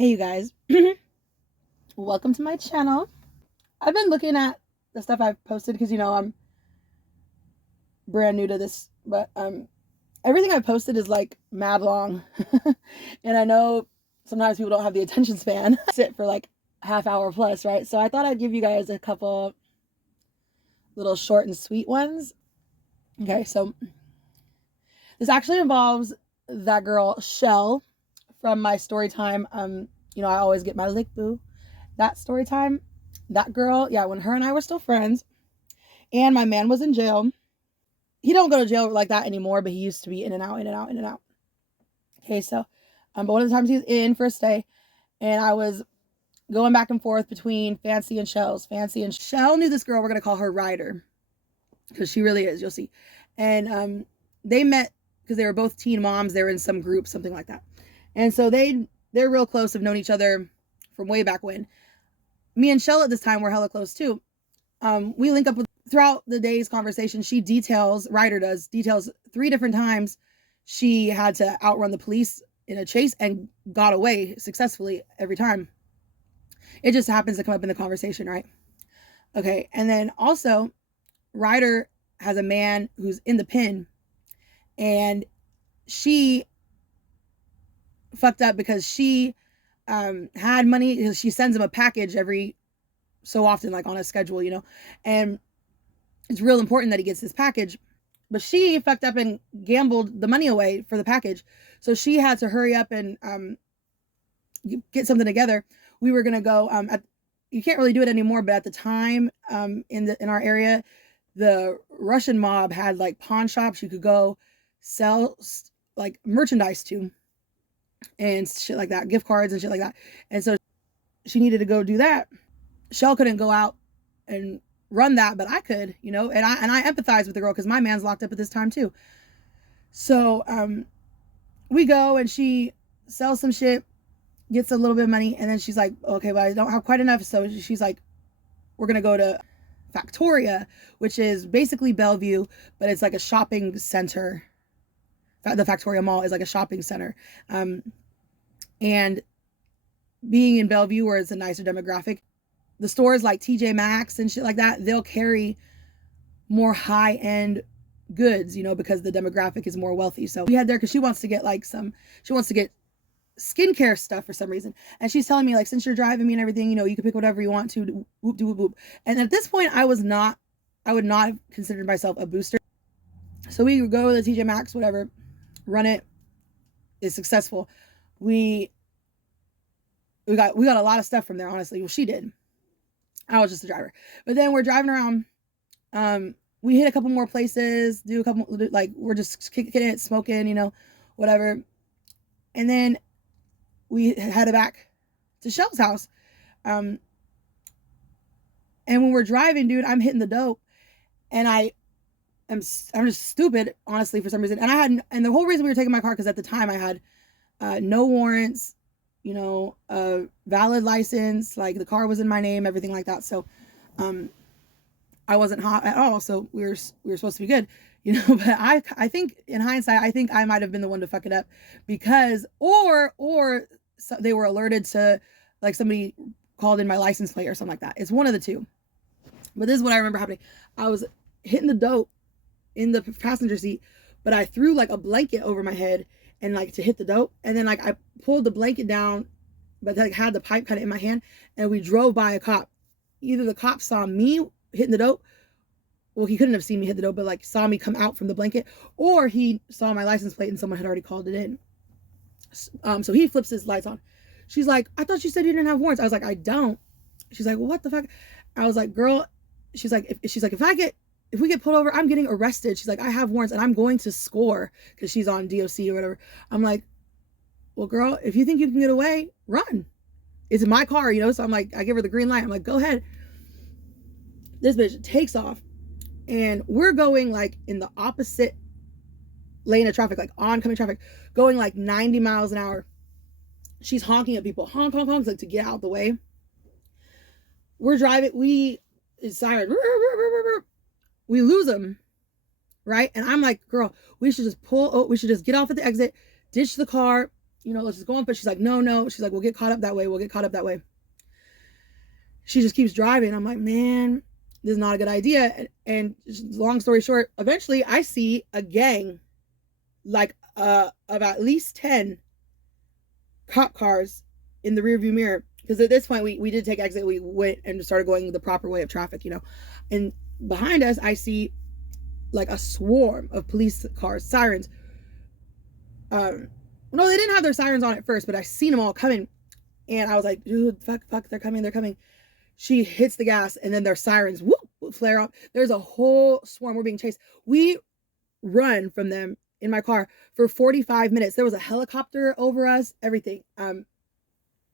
Hey you guys, welcome to my channel. I've been looking at the stuff I've posted because I'm brand new to this, but everything I've posted is like mad long. And I know sometimes people don't have the attention span sit for like half hour plus, right? So I thought I'd give you guys a couple little short and sweet ones. Okay, so this actually involves that girl Shell from my Storytime. I always get my lick boo. That Storytime, that girl, yeah, when her and I were still friends, and my man was in jail. He don't go to jail like that anymore, but he used to be in and out, in and out, in and out. Okay, so, but one of the times he was in for a stay, and I was going back and forth between Fancy and Shell's. Fancy and Shell knew this girl. We're gonna call her Ryder, because she really is. You'll see. And they met because they were both teen moms. They were in some group, something like that. And so they're real close. Have known each other from way back when. Me and Shell at this time were hella close too. We link up with throughout the day's conversation. Ryder details 3 different times she had to outrun the police in a chase and got away successfully every time. It just happens to come up in the conversation, right? Okay, and then also Ryder has a man who's in the pen, and she fucked up because she had money. She sends him a package every so often, like on a schedule, and it's real important that he gets this package. But she fucked up and gambled the money away for the package, so she had to hurry up and get something together. We were gonna go. You can't really do it anymore, but at the time, in our area, the Russian mob had like pawn shops you could go sell like merchandise to and shit like that, gift cards and shit like that. And so she needed to go do that. Shell couldn't go out and run that, but I could, and I empathize with the girl because my man's locked up at this time too. So we go and she sells some shit, gets a little bit of money, and then she's like, okay, but I don't have quite enough. So she's like, we're gonna go to Factoria, which is basically Bellevue, but it's like a shopping center. The Factoria Mall is like a shopping center. And being in Bellevue, where it's a nicer demographic, the stores like TJ Maxx and shit like that, they'll carry more high-end goods, because the demographic is more wealthy. So we had there because she wants to get skincare stuff for some reason. And she's telling me, like, since you're driving me and everything, you can pick whatever you want to, whoop, whoop, whoop. And at this point, I would not have considered myself a booster. So we go to the TJ Maxx, whatever, run it, is successful. We got a lot of stuff from there, honestly. Well, she did. I was just a driver. But then we're driving around. We hit a couple more places, do a couple, like, we're just kicking it, smoking, whatever. And then we headed back to Shell's house. And when we're driving, dude, I'm hitting the dope. And I'm just stupid, honestly, for some reason. And the whole reason we were taking my car, because at the time I had no warrants, a valid license, like the car was in my name, everything like that. So I wasn't hot at all. So we were supposed to be good, but I think in hindsight, I think I might have been the one to fuck it up because, or so they were alerted to, like, somebody called in my license plate or something like that. It's one of the two. But this is what I remember happening. I was hitting the dope in the passenger seat, but I threw like a blanket over my head and like to hit the dope. And then like I pulled the blanket down, but like had the pipe kind of in my hand, and we drove by a cop. Either the cop saw me hitting the dope, well, he couldn't have seen me hit the dope, but like saw me come out from the blanket, or he saw my license plate and someone had already called it in. So he flips his lights on. She's like, I thought you said you didn't have warrants. I was like, I don't. She's like, well, what the fuck? I was like, girl, she's like, if we get pulled over, I'm getting arrested. She's like, I have warrants and I'm going to score, because she's on DOC or whatever. I'm like, well, girl, if you think you can get away, run. It's my car, So I'm like, I give her the green light. I'm like, go ahead. This bitch takes off, and we're going like in the opposite lane of traffic, like oncoming traffic, going like 90 miles an hour. She's honking at people, honk, honk, honk, like to get out of the way. We're driving. It's siren. We lose them, right? And I'm like, girl, we should just get off at the exit, ditch the car, let's just go on. But she's like, no. She's like, we'll get caught up that way. She just keeps driving. I'm like, man, this is not a good idea. And long story short, eventually I see a gang, like of at least 10 cop cars in the rearview mirror. Because at this point, we did take exit. We went and started going the proper way of traffic, And behind us, I see like a swarm of police cars, sirens. No, they didn't have their sirens on at first, but I seen them all coming. And I was like, dude, fuck, they're coming. She hits the gas, and then their sirens, whoop, flare up. There's a whole swarm. We're being chased. We run from them in my car for 45 minutes. There was a helicopter over us, everything.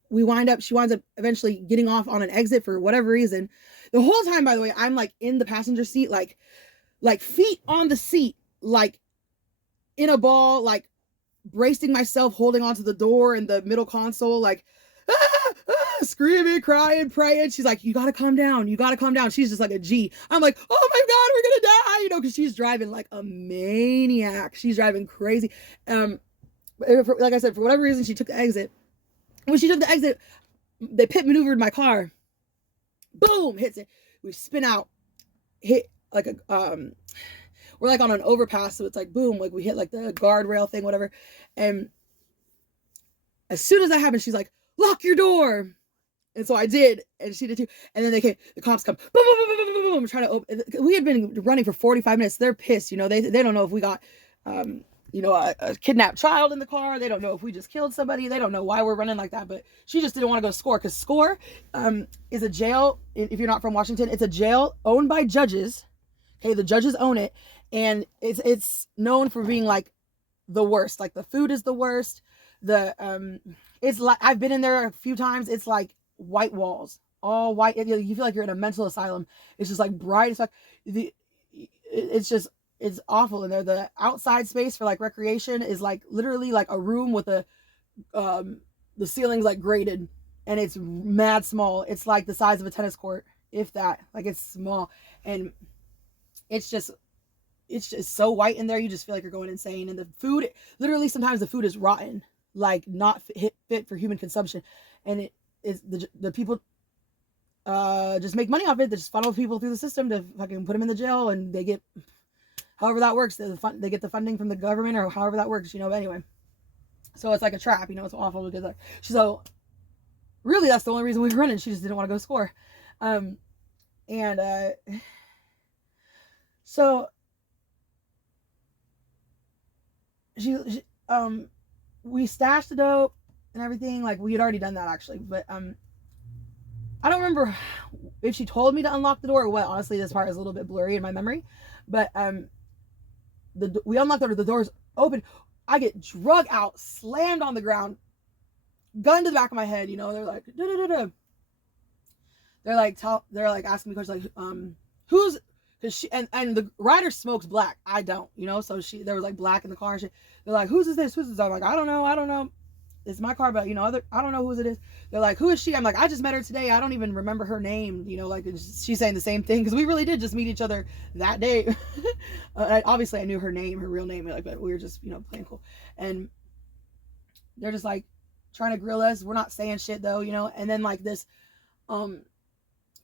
She winds up eventually getting off on an exit for whatever reason. The whole time, by the way, I'm like in the passenger seat, like feet on the seat, like in a ball, like bracing myself, holding onto the door in the middle console, like screaming, crying, praying. She's like, you gotta calm down. She's just like a G. I'm like, oh my God, we're gonna die, because she's driving like a maniac. She's driving crazy. Like I said, for whatever reason, she took the exit. When she took the exit, they pit maneuvered my car. Boom, hits it. We spin out, hit like we're like on an overpass, so it's like boom, like we hit like the guardrail thing, whatever. And as soon as that happened, she's like, lock your door. And so I did, and she did too. And then the cops come, boom, boom, boom, boom, boom, boom, trying to open. We had been running for 45 minutes. They're pissed, they don't know if we got, a kidnapped child in the car. They don't know if we just killed somebody. They don't know why we're running like that. But she just didn't want to go to SCORE, because SCORE is a jail. If you're not from Washington, it's a jail owned by judges. Okay, the judges own it, and it's known for being like the worst. Like the food is the worst. It's like, I've been in there a few times. It's like white walls, all white. You feel like you're in a mental asylum. It's just like bright as fuck. It's awful in there. The outside space for like recreation is like literally like a room with the ceiling's like grated, and it's mad small. It's like the size of a tennis court, if that. Like it's small, and it's just so white in there. You just feel like you're going insane. And the food, literally, sometimes the food is rotten, like not fit for human consumption, and it is the people just make money off it. They just funnel people through the system to fucking put them in the jail, and they get, however that works, they get the funding from the government, or however that works, But anyway, so it's like a trap, It's awful, because so really that's the only reason we were running. She just didn't want to go SCORE, so she we stashed the dope and everything. Like we had already done that actually, but I don't remember if she told me to unlock the door or what. Honestly, this part is a little bit blurry in my memory, but we unlocked the door. The door's open. I get drug out, slammed on the ground, gun to the back of my head. They're like, da-da-da-da. They're like asking me questions like, who's, because she and the rider smokes black. I don't, So there was like black in the car and shit. They're like, whose is this? I'm like, I don't know. It's my car, but I don't know whose it is. They're like, who is she? I'm like, I just met her today. I don't even remember her name. Like she's saying the same thing, because we really did just meet each other that day. Obviously, I knew her name, her real name, but we were just playing cool. And they're just like trying to grill us. We're not saying shit though, And then like this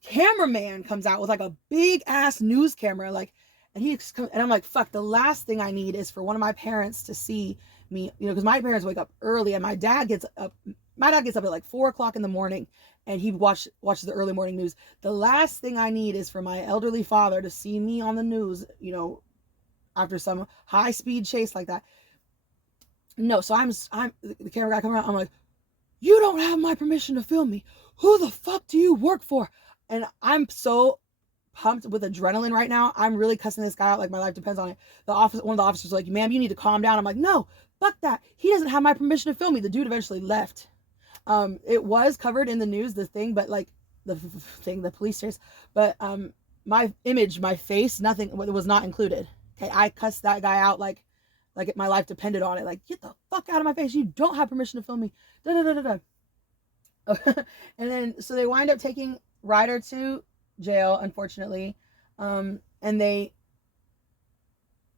cameraman comes out with like a big ass news camera, and I'm like, fuck, the last thing I need is for one of my parents to see me, because my parents wake up early, and my dad gets up at like 4:00 in the morning, and he watches the early morning news. The last thing I need is for my elderly father to see me on the news, after some high speed chase like that. No, so I'm the camera guy coming around. I'm like, you don't have my permission to film me. Who the fuck do you work for? And I'm so pumped with adrenaline right now. I'm really cussing this guy out like my life depends on it. One of the officers was like, ma'am, you need to calm down. I'm like, no, fuck that. He doesn't have my permission to film me. The dude eventually left. It was covered in the news, the thing, but like the police chase, but my image, my face, nothing, it was not included. Okay, I cussed that guy out like my life depended on it. Like, get the fuck out of my face. You don't have permission to film me. Da da da da da. And then so they wind up taking Ryder to jail, unfortunately, and they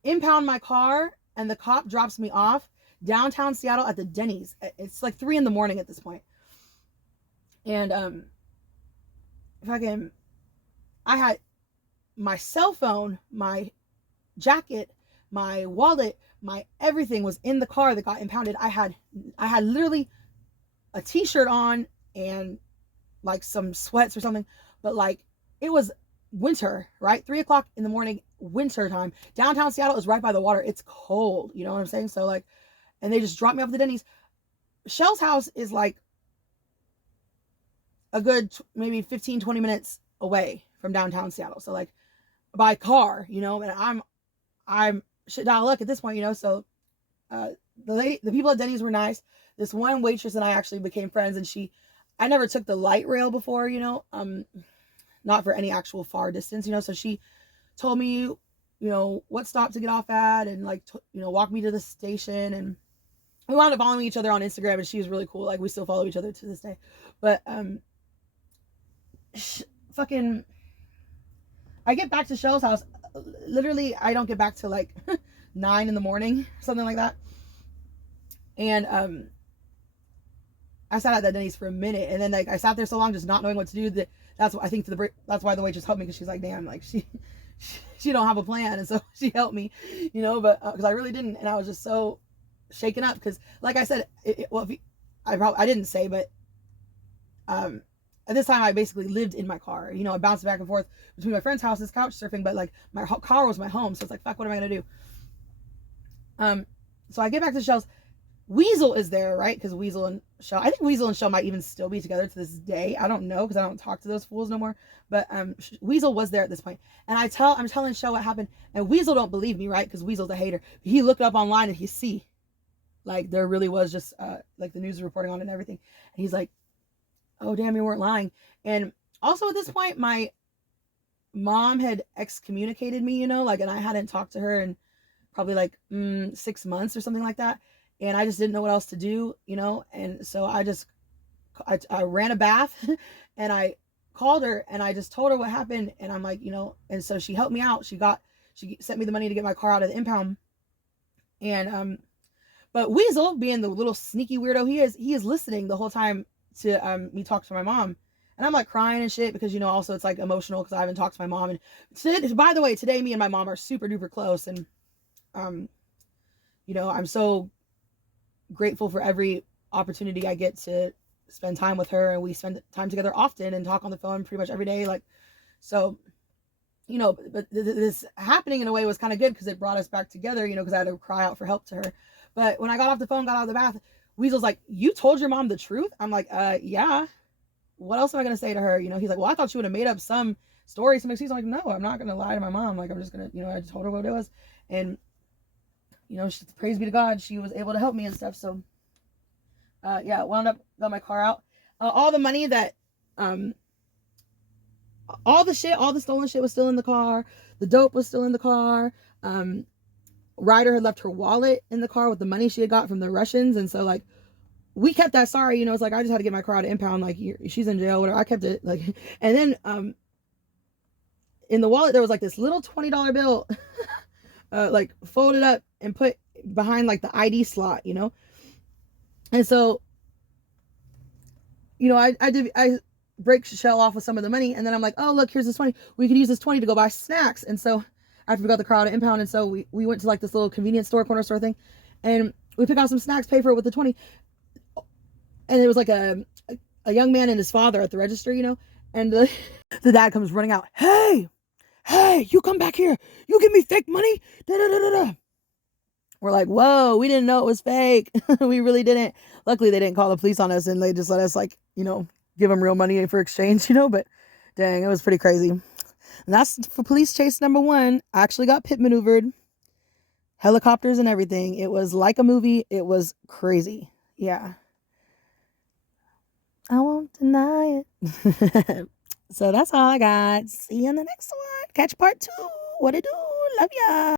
impound my car, and the cop drops me off downtown Seattle at the Denny's. It's like 3 a.m. at this point. And fucking, I had my cell phone, my jacket, my wallet, my everything was in the car that got impounded. I had literally a t-shirt on and like some sweats or something, but like it was winter, right? 3 o'clock in the morning, winter time. Downtown Seattle is right by the water. It's cold, you know what I'm saying? So like, and they just dropped me off at the Denny's. Shell's house is like a good maybe 15-20 minutes away from downtown Seattle. So like by car, you know, and I'm shit out of luck at this point, you know. So the people at Denny's were nice. This one waitress and I actually became friends, and I never took the light rail before, you know, not for any actual far distance, you know. So she told me, you know, what stop to get off at, and like, you know, walk me to the station. And we wound up following each other on Instagram, and she was really cool. Like, we still follow each other to this day. But fucking, I get back to Shell's house. Literally, I don't get back to like 9 in the morning, something like that. And I sat at that Denny's for a minute, and then like I sat there so long just not knowing what to do. That's why the waitress helped me, because she's like, damn, like she don't have a plan, and so she helped me, you know. But because I really didn't, and I was just so shaken up, because like I said, I didn't say, but at this time I basically lived in my car, you know. I bounced back and forth between my friend's houses, couch surfing, but like my car was my home, so it's like, fuck, what am I gonna do? So I get back to Shell's. Weasel is there, right? Because Weasel and Shell, I think Weasel and Shell might even still be together to this day. I don't know, because I don't talk to those fools no more. But Weasel was there at this point, and I'm telling Shell what happened, and Weasel don't believe me, right? Because Weasel's a hater. He looked up online and he see, like, there really was just like the news reporting on it and everything, and he's like, oh damn, you weren't lying. And also at this point, my mom had excommunicated me, you know, like, and I hadn't talked to her in probably like 6 months or something like that. And I just didn't know what else to do, you know. And so I ran a bath and I called her and I just told her what happened. And I'm like, you know, and so she helped me out. She sent me the money to get my car out of the impound. And but Weasel, being the little sneaky weirdo he is listening the whole time to me talk to my mom. And I'm like crying and shit, because, you know, also it's like emotional because I haven't talked to my mom. And by the way, today me and my mom are super duper close, and you know, I'm so grateful for every opportunity I get to spend time with her, and we spend time together often and talk on the phone pretty much every day. Like, so, you know, but this happening in a way was kind of good, because it brought us back together, you know, because I had to cry out for help to her. But when I got off the phone, got out of the bath, Weasel's like, you told your mom the truth? I'm like, yeah. What else am I going to say to her? You know, he's like, well, I thought she would have made up some story, some excuse. I'm like, no, I'm not going to lie to my mom. Like, I'm just going to, you know, I just told her what it was. And, you know, praise be to God, she was able to help me and stuff. So, yeah, wound up, got my car out. All the money that, all the stolen shit was still in the car. The dope was still in the car. Ryder had left her wallet in the car with the money she had got from the Russians. And so, like, we kept that. Sorry, you know, it's like, I just had to get my car out of impound. Like, she's in jail, whatever. I kept it, like, and then, in the wallet, there was like this little $20 bill, like folded up and put behind like the ID slot, you know? And so, you know, I break Shell off with some of the money, and then I'm like, oh, look, here's this 20. We could use this 20 to go buy snacks. And so after we got the car out of impound, and so we went to like this little convenience store, corner store thing, and we pick out some snacks, pay for it with the 20. And it was like a young man and his father at the register, you know? And the dad comes running out. Hey, you come back here. You give me fake money. Da, da, da, da, da. We're like, whoa, we didn't know it was fake. We really didn't. Luckily, they didn't call the police on us, and they just let us, like, you know, give them real money for exchange, you know? But dang, it was pretty crazy. And that's for police chase number 1. I actually got pit maneuvered, helicopters and everything. It was like a movie. It was crazy. Yeah. I won't deny it. So that's all I got. See you in the next one. Catch part 2. What it do? Love ya.